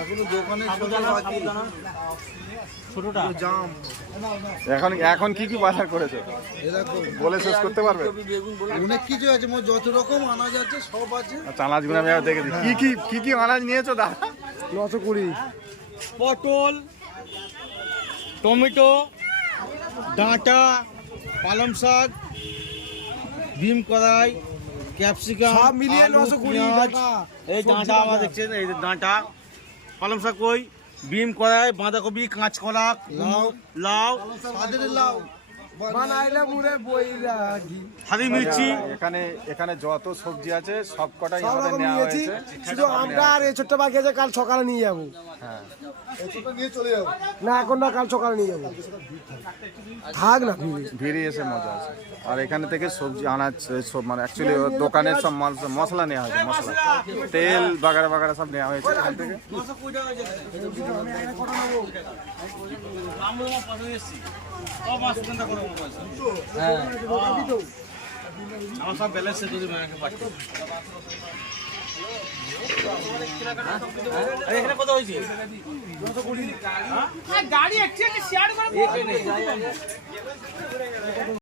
এখনো দোকানে ছোটটা জাম। এখন কি কি বাজার করেছো বলে শেষ করতে পারবে? অনেক কিছু আছে, যত রকম আনাজ আছে সব আছে। আনাজগুলো আমি দেখেছি, কি কি আনাজ নিয়েছো দাদা? 920 পটল, টমেটো, ডাঁটা, পালং শাক, বিম কড়াই, ক্যাপসিকাম সব মিলিয়ে 920 টাকা। এই ডাঁটা আমরা দেখছেন, এই যে ডাঁটা, পালং শাক কই, বিম কড়াই, বাঁধাকপি, কাঁচকলা, লাউ, লাউ বানাইলে মুড়ে বই রাখি। হারি মির্চি। এখানে যত সবজি আছে সব কটাই আমাদের নেওয়া হয়েছে। শুধু আমরা আর এই ছোট্ট বাকি আছে, কাল সকালে নিয়ে যাবো। হ্যাঁ, না এখন না, কাল সকালে নিয়ে যাবো। থাক না, ভিড়ে এসে মজা আছে। আর এখানে থেকে সবজি আনাজ সব মানে অ্যাকচুয়ালি দোকানের সব মশলা নেওয়া হয়েছে, মশলা তেল বাগারা বাগারা সব নেওয়া হয়েছে এখান থেকে। আমার সব ব্যালেন্স যদি এখানে কত হয়েছে? গাড়ি